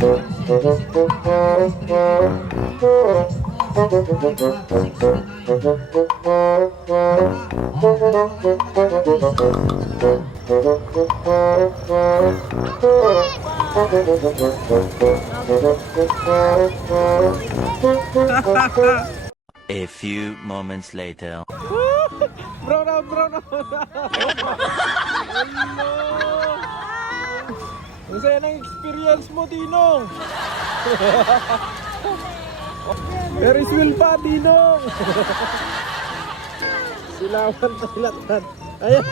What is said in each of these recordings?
A few moments later. Bro na, bro na. Ang saya ng experience mo, Dinong. Ferris wheel pa, Dinong. Silawan na silatan. Ayan.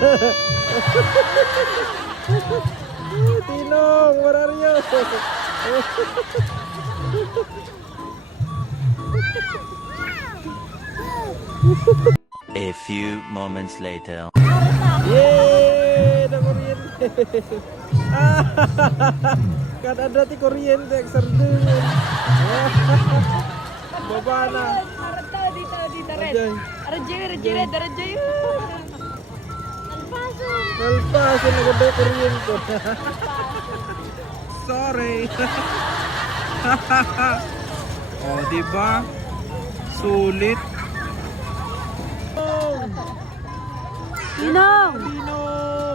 Dinong, where are you? A few moments later. Yeay, ada kuryente. Kan ada ti kuryente ekserdun. Baba na. Dito, red. Red. Nalpaso na ganda kuryente. Sorry. Oh, diba? Sulit. Ninong! Dinong!